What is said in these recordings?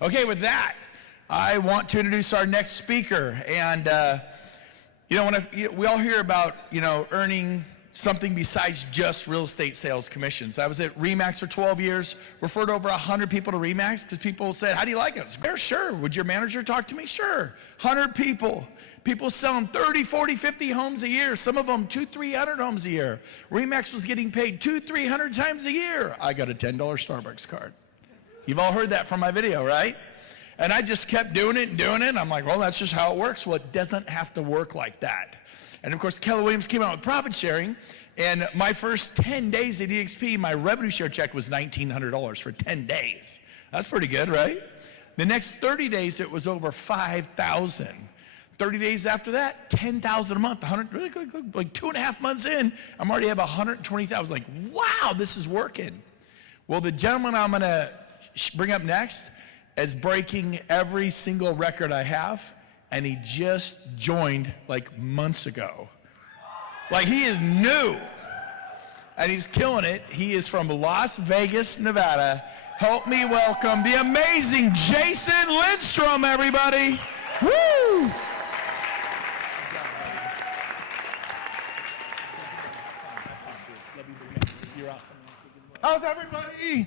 Okay, with that, I want to introduce our next speaker. And, we all hear about, earning something besides just real estate sales commissions. I was at RE/MAX for 12 years, referred over 100 people to RE/MAX because people said, how do you like it? I said, sure. Would your manager talk to me? Sure. 100 people. People selling 30, 40, 50 homes a year. Some of them 200, 300 homes a year. RE/MAX was getting paid 200, 300 times a year. I got a $10 Starbucks card. You've all heard that from my video, right? And I just kept doing it and doing it. And I'm like, well, that's just how it works. Well, it doesn't have to work like that. And of course, Keller Williams came out with profit sharing. And my first 10 days at EXP, my revenue share check was $1,900 for 10 days. That's pretty good, right? The next 30 days, it was over $5,000. 30 days after that, $10,000 a month. 100, really good, like 2.5 months in, I'm already have $120,000. Like, wow, this is working. Well, the gentleman I'm gonna bring up next is breaking every single record I have, and he just joined like months ago. Like, he is new, and he's killing it. He is from Las Vegas, Nevada. Help me welcome the amazing Jason Lindstrom, everybody. Woo! How's everybody?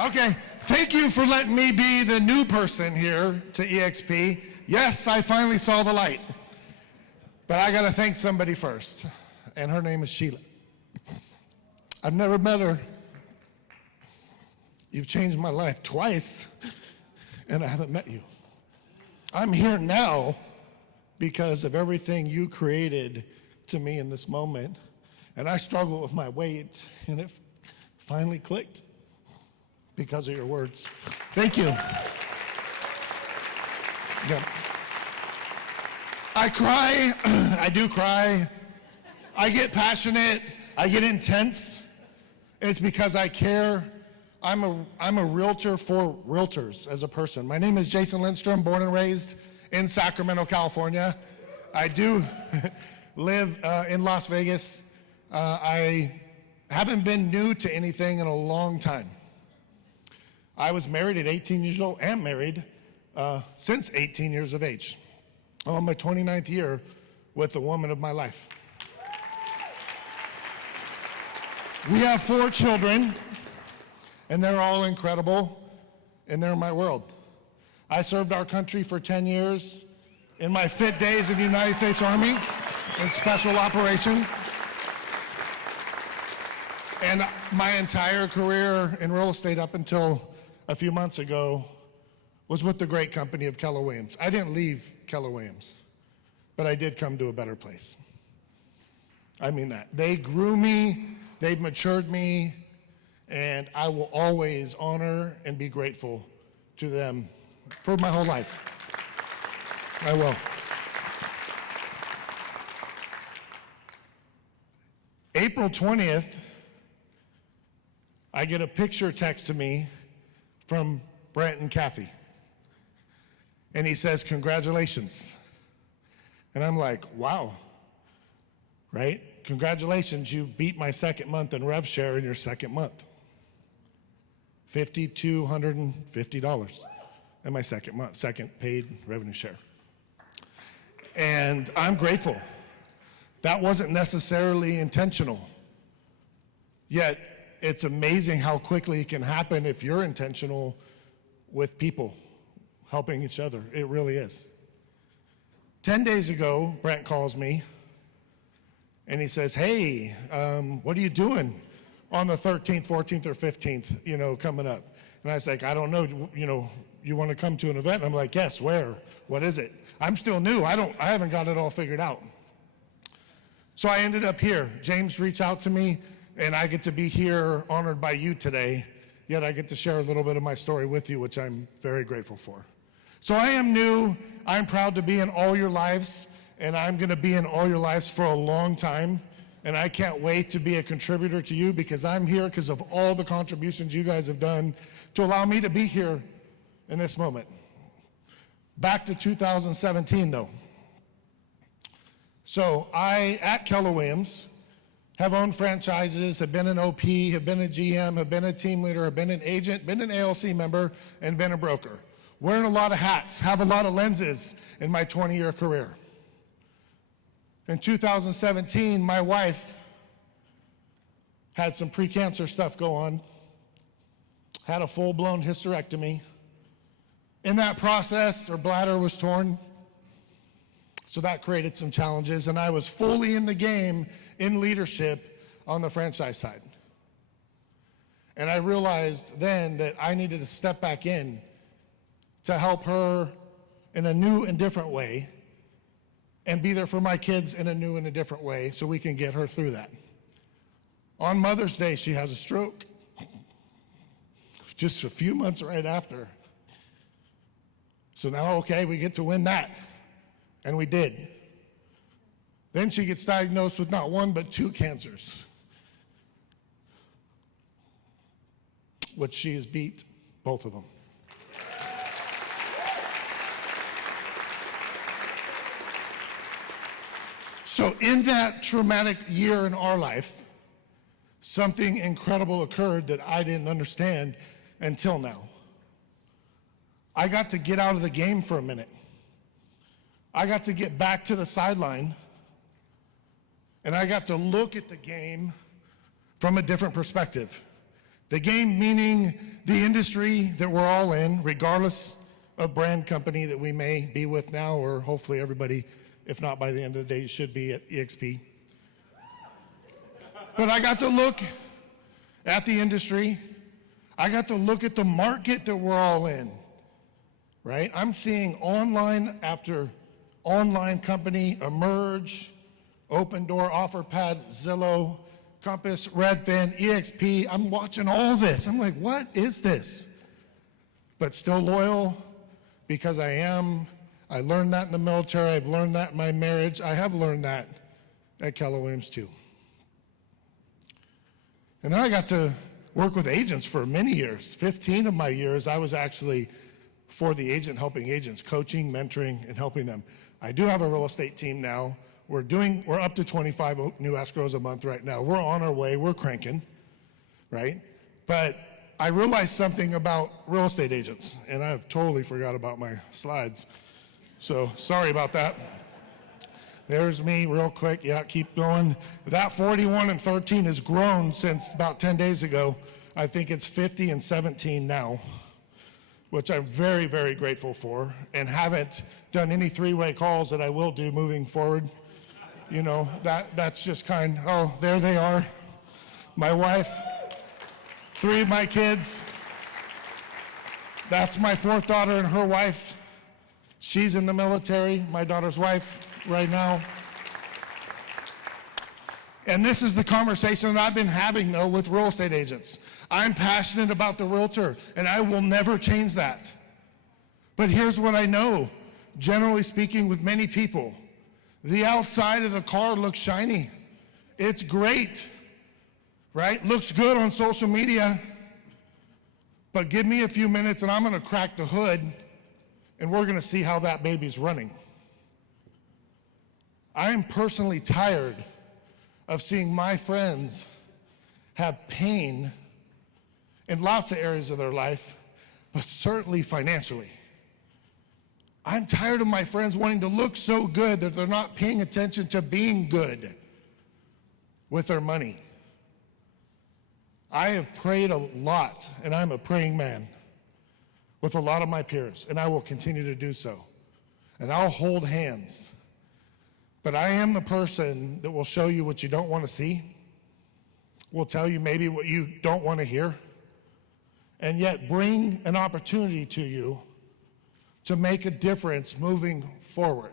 Okay, thank you for letting me be the new person here to EXP. Yes, I finally saw the light. But I gotta thank somebody first, and her name is Sheila. I've never met her. You've changed my life twice, and I haven't met you. I'm here now because of everything you created to me in this moment. And I struggle with my weight, and it finally clicked because of your words. Thank you. Yeah. I cry, I do cry. I get passionate, I get intense. It's because I care. I'm a realtor for realtors as a person. My name is Jason Lindstrom, born and raised in Sacramento, California. I do live in Las Vegas. I haven't been new to anything in a long time. I was married at 18 years old, and married since 18 years of age. I'm on my 29th year with the woman of my life. We have 4 children, and they're all incredible, and they're my world. I served our country for 10 years in my fit days in the United States Army in special operations. And my entire career in real estate up until a few months ago was with the great company of Keller Williams. I didn't leave Keller Williams, but I did come to a better place. I mean that. They grew me, they've matured me, and I will always honor and be grateful to them for my whole life. I will. April 20th, I get a picture text to me from Brent and Kathy. And he says, congratulations. And I'm like, wow, right? Congratulations, you beat my second month in rev share in your second month. $5,250 in my second month, second paid revenue share. And I'm grateful. That wasn't necessarily intentional. Yet, it's amazing how quickly it can happen if you're intentional with people helping each other. It really is. 10 days ago, Brent calls me and he says, hey, what are you doing on the 13th, 14th, or 15th, coming up? And I was like, I don't know, you want to come to an event? And I'm like, yes, where? What is it? I'm still new. I haven't got it all figured out. So I ended up here. James reached out to me, and I get to be here honored by you today, yet I get to share a little bit of my story with you, which I'm very grateful for. So I am new, I'm proud to be in all your lives, and I'm gonna be in all your lives for a long time, and I can't wait to be a contributor to you because I'm here because of all the contributions you guys have done to allow me to be here in this moment. Back to 2017 though. So at Keller Williams, have owned franchises, have been an OP, have been a GM, have been a team leader, have been an agent, been an ALC member, and been a broker. Wearing a lot of hats, have a lot of lenses in my 20-year career. In 2017, my wife had some precancer stuff go on, had a full-blown hysterectomy. In that process, her bladder was torn, so that created some challenges, and I was fully in the game in leadership on the franchise side. And I realized then that I needed to step back in to help her in a new and different way and be there for my kids in a new and a different way so we can get her through that. On Mother's Day, she has a stroke. Just a few months right after. So now, okay, we get to win that. And we did. Then she gets diagnosed with not one, but 2 cancers, which she has beat both of them. So in that traumatic year in our life, something incredible occurred that I didn't understand until now. I got to get out of the game for a minute. I got to get back to the sideline, and I got to look at the game from a different perspective. The game meaning the industry that we're all in, regardless of brand company that we may be with now, or hopefully everybody, if not by the end of the day, should be at EXP. But I got to look at the industry. I got to look at the market that we're all in, right? I'm seeing online after online company emerge, Open Door, OfferPad, Zillow, Compass, Redfin, EXP. I'm watching all this. I'm like, what is this? But still loyal because I am. I learned that in the military. I've learned that in my marriage. I have learned that at Keller Williams too. And then I got to work with agents for many years. 15 of my years, I was actually for the agent, helping agents, coaching, mentoring, and helping them. I do have a real estate team now. We're up to 25 new escrows a month right now. We're on our way, we're cranking, right? But I realized something about real estate agents, and I've totally forgot about my slides. So sorry about that. There's me real quick. Yeah, keep going. That 41 and 13 has grown since about 10 days ago. I think it's 50 and 17 now, which I'm very, very grateful for, and haven't done any 3-way calls that I will do moving forward. You know, that's just oh, there they are. My wife, 3 of my kids. That's my 4th daughter and her wife. She's in the military, my daughter's wife right now. And this is the conversation that I've been having, though, with real estate agents. I'm passionate about the realtor, and I will never change that. But here's what I know, generally speaking, with many people. The outside of the car looks shiny. It's great, right? Looks good on social media. But give me a few minutes, and I'm going to crack the hood, and we're going to see how that baby's running. I am personally tired of seeing my friends have pain in lots of areas of their life, but certainly financially. I'm tired of my friends wanting to look so good that they're not paying attention to being good with their money. I have prayed a lot, and I'm a praying man with a lot of my peers, and I will continue to do so. And I'll hold hands. But I am the person that will show you what you don't want to see, will tell you maybe what you don't want to hear, and yet bring an opportunity to you to make a difference moving forward.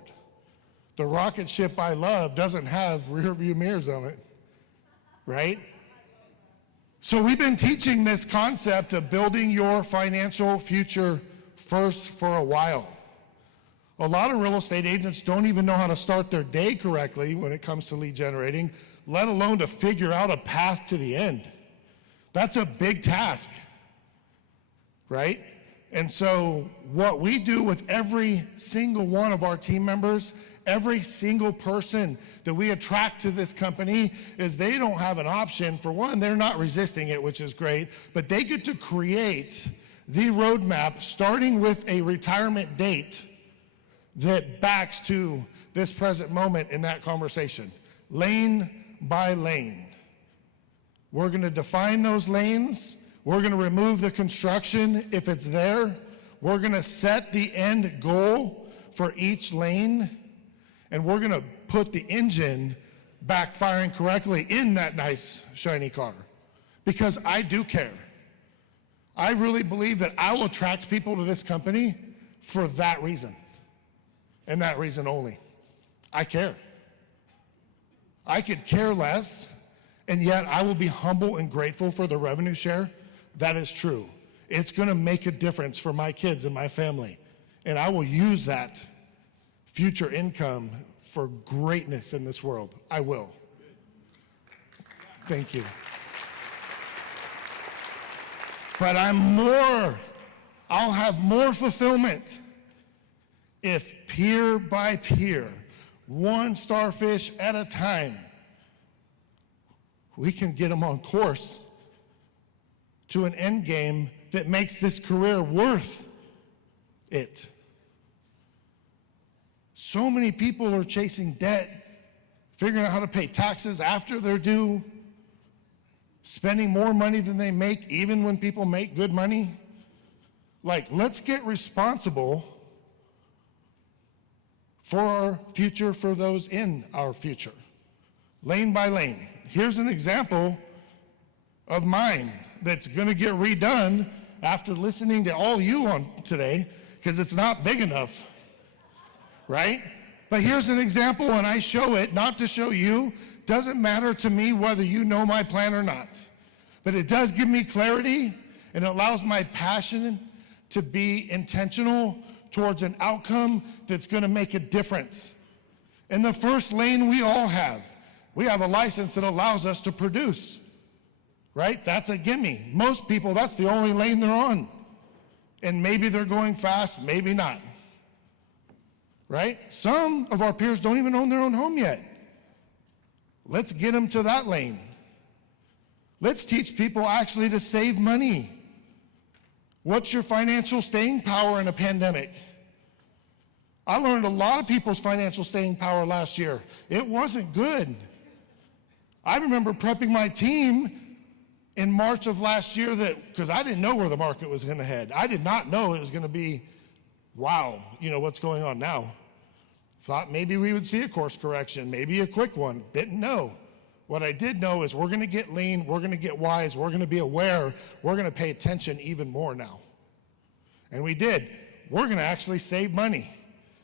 The rocket ship I love doesn't have rear view mirrors on it, right? So we've been teaching this concept of building your financial future first for a while. A lot of real estate agents don't even know how to start their day correctly when it comes to lead generating, let alone to figure out a path to the end. That's a big task, right? And so what we do with every single one of our team members every single person that we attract to this company is they don't have an option. For one, they're not resisting it, which is great, but they get to create the roadmap starting with a retirement date that backs to this present moment in that conversation, lane by lane. We're going to define those lanes. We're going to remove the construction if it's there. We're going to set the end goal for each lane, and we're going to put the engine back firing correctly in that nice, shiny car. Because I do care. I really believe that I will attract people to this company for that reason, and that reason only. I care. I could care less, and yet I will be humble and grateful for the revenue share. That is true. It's going to make a difference for my kids and my family, and I will use that future income for greatness in this world. I will. Thank you. But I'll have more fulfillment if peer by peer, one starfish at a time, we can get them on course to an end game that makes this career worth it. So many people are chasing debt, figuring out how to pay taxes after they're due, spending more money than they make, even when people make good money. Like, let's get responsible for our future, for those in our future. Lane by lane. Here's an example of mine that's gonna get redone after listening to all you on today, because it's not big enough, right? But here's an example, and I show it, not to show you. Doesn't matter to me whether you know my plan or not. But it does give me clarity, and it allows my passion to be intentional towards an outcome that's gonna make a difference. In the first lane we all have, we have a license that allows us to produce, right? That's a gimme. Most people, that's the only lane they're on. And maybe they're going fast, maybe not, right? Some of our peers don't even own their own home yet. Let's get them to that lane. Let's teach people actually to save money. What's your financial staying power in a pandemic? I learned a lot of people's financial staying power last year. It wasn't good. I remember prepping my team in March of last year because I didn't know where the market was gonna head. I did not know it was gonna be, wow, what's going on now. Thought maybe we would see a course correction, maybe a quick one, didn't know. What I did know is we're gonna get lean, we're gonna get wise, we're gonna be aware, we're gonna pay attention even more now. And we did. We're gonna actually save money.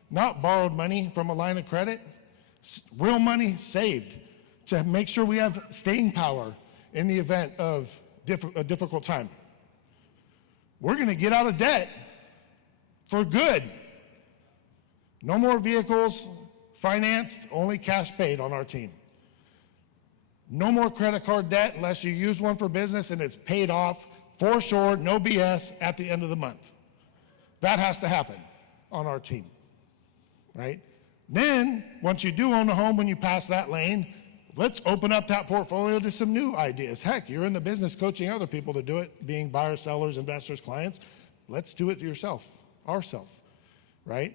Not borrowed money from a line of credit, real money saved to make sure we have staying power in the event of a difficult time. We're gonna get out of debt for good. No more vehicles financed, only cash paid on our team. No more credit card debt unless you use one for business and it's paid off for sure, no BS at the end of the month. That has to happen on our team, right? Then, once you do own a home, when you pass that lane, let's open up that portfolio to some new ideas. Heck, you're in the business coaching other people to do it, being buyers, sellers, investors, clients. Let's do it yourself, ourselves, right?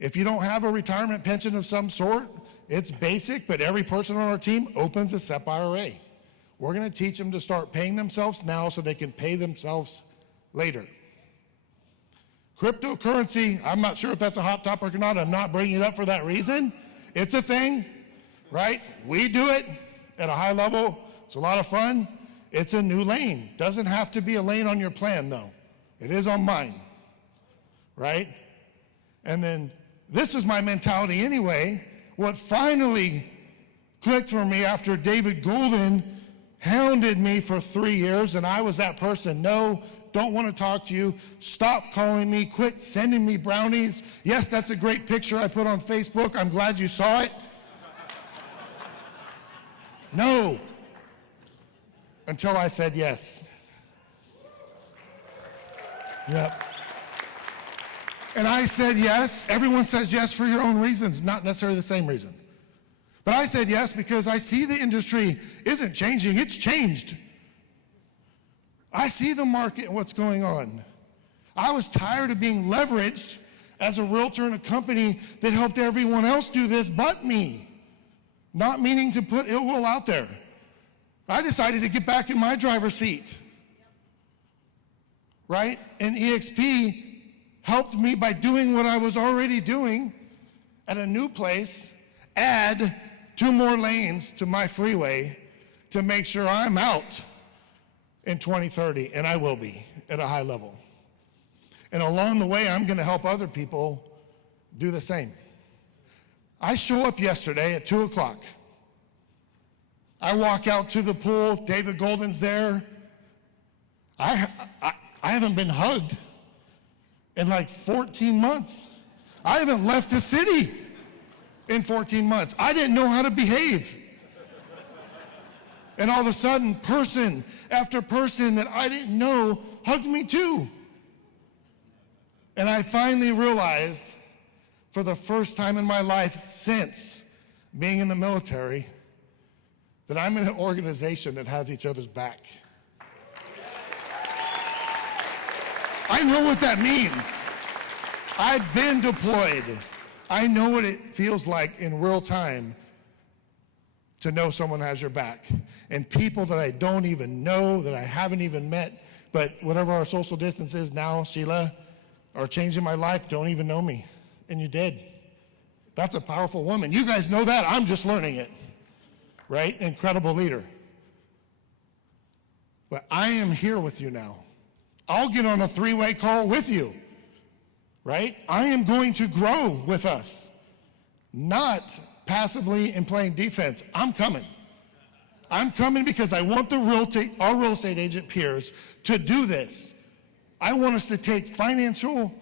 If you don't have a retirement pension of some sort, it's basic, but every person on our team opens a SEP IRA. We're gonna teach them to start paying themselves now so they can pay themselves later. Cryptocurrency, I'm not sure if that's a hot topic or not. I'm not bringing it up for that reason. It's a thing, right? We do it at a high level. It's a lot of fun. It's a new lane. Doesn't have to be a lane on your plan, though. It is on mine, right? And then this is my mentality anyway. What finally clicked for me after David Golden hounded me for 3 years, and I was that person, no, don't want to talk to you, stop calling me, quit sending me brownies. Yes, that's a great picture I put on Facebook, I'm glad you saw it. No, until I said yes. Yep. And I said yes. Everyone says yes for your own reasons, not necessarily the same reason. But I said yes because I see the industry isn't changing, it's changed. I see the market and what's going on. I was tired of being leveraged as a realtor in a company that helped everyone else do this but me. Not meaning to put ill will out there. I decided to get back in my driver's seat. Right? And EXP helped me by doing what I was already doing at a new place, add 2 more lanes to my freeway to make sure I'm out in 2030, and I will be at a high level. And along the way, I'm gonna help other people do the same. I show up yesterday at 2 o'clock. I walk out to the pool, David Golden's there. I haven't been hugged in like 14 months. I haven't left the city in 14 months. I didn't know how to behave. And all of a sudden, person after person that I didn't know hugged me too. And I finally realized, for the first time in my life since being in the military, that I'm in an organization that has each other's back. I know what that means. I've been deployed. I know what it feels like in real time to know someone has your back. And people that I don't even know, that I haven't even met, but whatever our social distance is now, Sheila, are changing my life, don't even know me. And you did. That's a powerful woman. You guys know that. I'm just learning it. Right? Incredible leader. But I am here with you now. I'll get on a 3-way call with you. Right? I am going to grow with us. Not passively and playing defense. I'm coming. I'm coming because I want our real estate agent peers to do this. I want us to take financial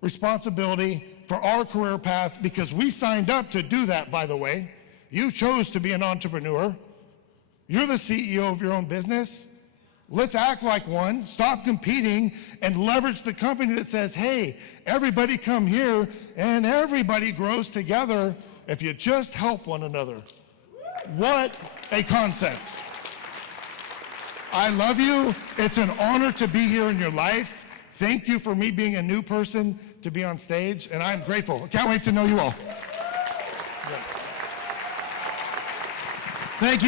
responsibility for our career path because we signed up to do that, by the way. You chose to be an entrepreneur. You're the CEO of your own business. Let's act like one, stop competing, and leverage the company that says, hey, everybody come here and everybody grows together if you just help one another. What a concept. I love you. It's an honor to be here in your life. Thank you for me being a new person to be on stage, and I'm grateful. I can't wait to know you all. Thank you.